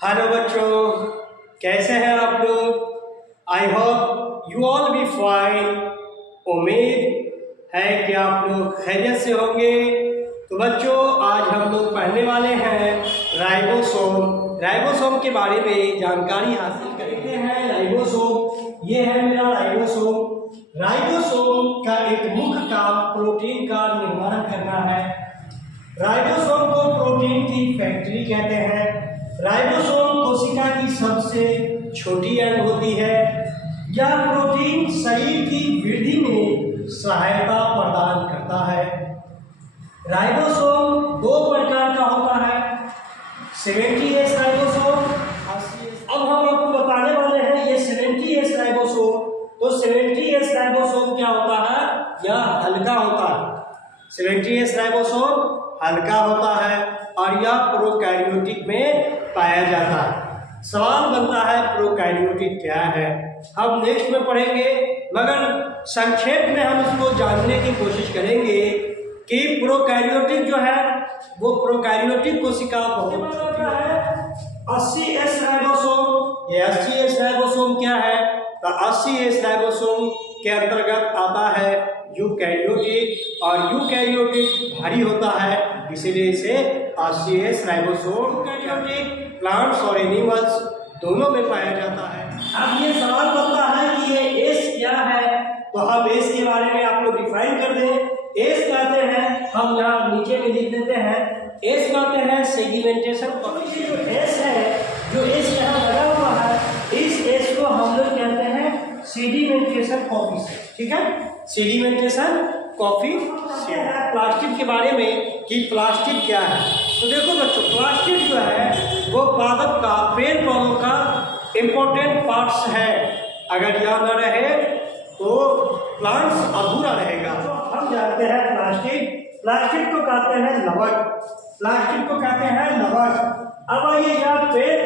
Hello बच्चों, कैसे हैं आप लोग। I hope you all be fine. उम्मीद है कि आप लोग खैरियत से होंगे। तो बच्चों, आज हम लोग पढ़ने वाले हैं राइबोसोम के बारे में जानकारी हासिल करते हैं। राइबोसोम, ये है मेरा राइबोसोम। राइबोसोम का एक मुख्य काम प्रोटीन का निर्माण करना है। राइबोसोम को प्रोटीन की फैक्ट्री कहते हैं। राइबोसोम कोशिका की सबसे छोटी अंग होती है। यह प्रोटीन शरीर की वृद्धि में सहायता प्रदान करता है। राइबोसोम दो प्रकार का होता है, 70S राइबोसोम। अब हम आपको बताने वाले हैं ये 70S राइबोसोम। तो 70S राइबोसोम क्या होता है? यह हल्का होता है। 70S राइबोसोम हल्का होता है और यह प्रोकैरियोटिक में पाया जाता है। सवाल बनता है प्रोकैरियोटिक क्या है? हम नेक्स्ट में पढ़ेंगे, मगर संक्षेप में हम इसको जानने की कोशिश करेंगे कि प्रोकैरियोटिक जो है वो प्रोकैरियोटिक कोशिका बहुत छोटा है। 80S ribosome. ये 80S राइबोसोम क्या है? तो 80S राइबोसोम के अंतर्गत आता है यूकैरियोटिक, और यूकैरियोटिक भारी होता है, इसीलिए इसे 80S राइबोसोम। यूकैरियोटिक प्लांट्स और एनिमल्स दोनों में पाया जाता है। अब ये सवाल बनता है कि ये एस क्या है? तो हम एस के बारे में आप लोग डिफाइन कर दें। एस कहते हैं, हम यहाँ नीचे में लिख देते हैं, एस कहते हैं सेडिमेंटेशन कॉफी। जो एस है, जो एस यहाँ लगा हुआ है, इस एस को हम लोग कहते हैं सेडिमेंटेशन कॉफी से। ठीक है, सेडिमेंटेशन कॉफी से है। प्लास्टिक के बारे में कि प्लास्टिक क्या है, तो देखो बच्चों, प्लास्टिक जो है वो पादप का, पेड़ पौधों का इम्पोर्टेंट पार्ट्स है। अगर यह न रहे तो प्लांट्स अधूरा रहेगा। तो हम जानते हैं प्लास्टिक को कहते हैं लवक। प्लास्टिक को कहते हैं लवक। अब आइए, यह पेड़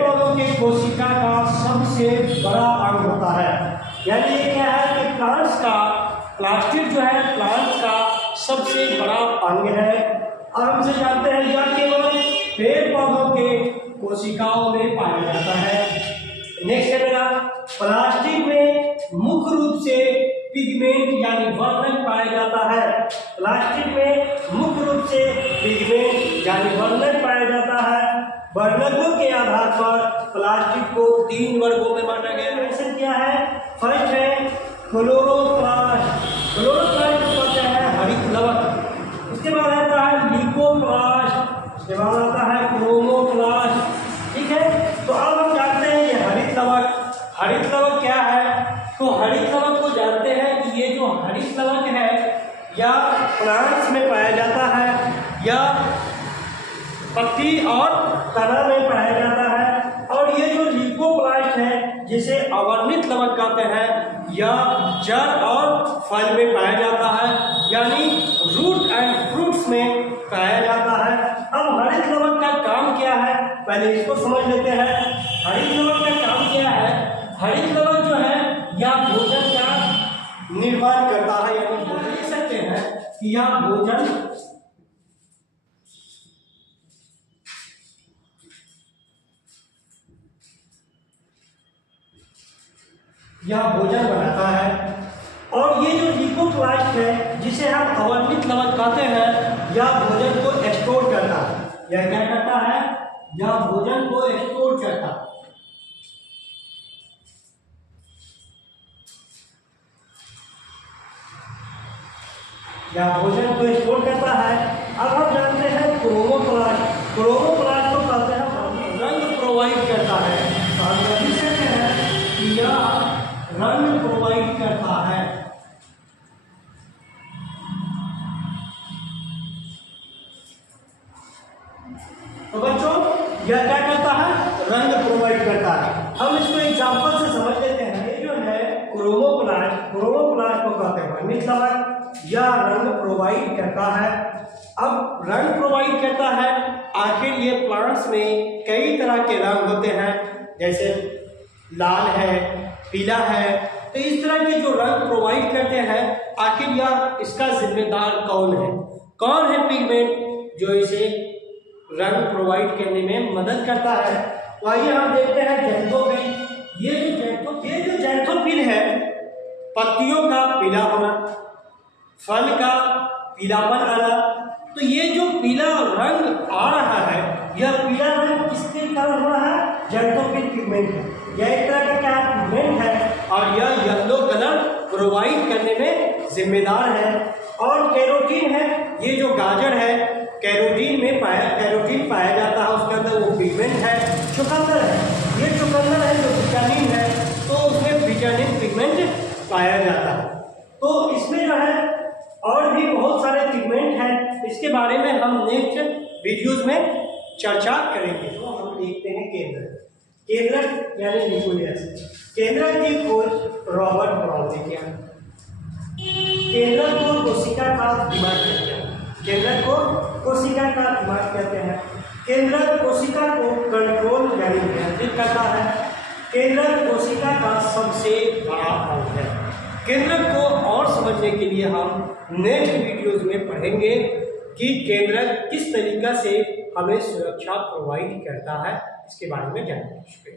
पौधों के कोशिका का सबसे बड़ा अंग होता है। यानी ये क्या है कि प्लास्टिक जो है प्लांट्स का सबसे बड़ा अंग है। और हम इसे जानते हैं यह केवल पेड़ पौधों के कोशिकाओं में पाया जाता है। नेक्स्ट है मेरा, प्लास्टिक में मुख्य रूप से पिगमेंट यानी वर्णक पाया जाता है। प्लास्टिक में मुख्य रूप से पिगमेंट यानी वर्णक पाया जाता है। वर्णकों के आधार पर प्लास्टिक को 3 वर्गों में बांटा गया है। ऐसे क्या है? फर्स्ट है क्लोरोप्लास्ट। क्लोरोप्लास्ट को कहते हैं हरित लवक। उसके बाद आता है लिकोप्लास्ट, उसके बाद आता है क्रोमोप्लास्ट। ठीक है, तो अब हम जानते हैं ये हरित लवक। हरित लवक क्या है? तो हरित लवक को जानते हैं कि ये जो हरित लवक है या प्लांट्स में पाया जाता है या पत्ती और तना में पाया जाता है। और ये जो लिकोप्लास्ट है, जिसे अवर्णित लवक कहते हैं, यह जड़ और फल में पाया जाता है, यानी रूट एंड फ्रूट्स में पाया जाता है। अब हरित लवक का काम क्या है, पहले इसको समझ लेते हैं। हरित लवक का काम क्या है? हरित लवक जो है यह भोजन का निर्माण करता है, यानी भोजन कह सकते हैं कि यह भोजन बनाता है। और ये जो लिकोप्लास्ट है, जिसे हम अवर्णित लवक कहते हैं, यह भोजन को एक्सपोर्ट करता है। यह क्या करता है? यह भोजन को एक्सपोर्ट करता है। यह भोजन को एक्सपोर्ट करता है। अब हम जानते हैं क्रोमोप्लास्ट। क्रोमोप्लास्ट को कहते हैं रंग प्रोवाइड करता है। तो हम यही कहते हैं कि यह रंग प्रोवाइड करता है। तो बच्चों, यह क्या करता है? रंग प्रोवाइड करता है। हम इसको एग्जांपल से समझ लेते हैं। ये जो है क्रोमोप्लास्ट को कहते हैं वर्णित लवक। यह रंग प्रोवाइड करता है। अब रंग प्रोवाइड करता है, आखिर ये प्लांट्स में कई तरह के रंग होते हैं, जैसे लाल है, पीला है। तो इस तरह के जो रंग प्रोवाइड करते हैं, आखिर यह इसका जिम्मेदार कौन है? कौन है पिगमेंट जो इसे रंग प्रोवाइड करने में मदद करता है। तो आइए हम देखते हैं ज़ैंथोफिल। ये जो ज़ैंथोफिल है, पत्तियों का पीला होना, फल का पीलापन आना। तो ये जो पीला रंग आ रहा है, यह पीला रंग किसके कारण हो रहा है? ज़ैंथोफिल पिगमेंट है। यह एक तरह का क्या पिगमेंट है और यह येलो कलर प्रोवाइड करने में जिम्मेदार है। और कैरोटीन है, ये जो गाजर है कैरोटीन पाया जाता है, उसके अंदर वो पिगमेंट है। चुकंदर है, ये चुकंदर है जो विटामिन है, तो उसमें विटामिन पिगमेंट पाया जाता है। तो इसमें जो है और भी बहुत सारे पिगमेंट हैं, इसके बारे में हम नेक्स्ट वीडियोज में चर्चा करेंगे। तो हम देखते हैं केंद्रक यानी न्यूक्लियस। केंद्रक की खोज रॉबर्ट ब्राउन ने किया। केंद्रक को कोशिका का दिमाग कहते हैं। केंद्रक को कोशिका का दिमाग कहते हैं। केंद्रक कोशिका को कंट्रोल यानी नियंत्रित करता है। केंद्रक कोशिका का सबसे बड़ा अंग है। केंद्रक को और समझने के लिए हम नेक्स्ट वीडियोज में पढ़ेंगे कि केंद्रक किस तरीका से हमें सुरक्षा प्रोवाइड करता है, इसके बारे में जानेंगे।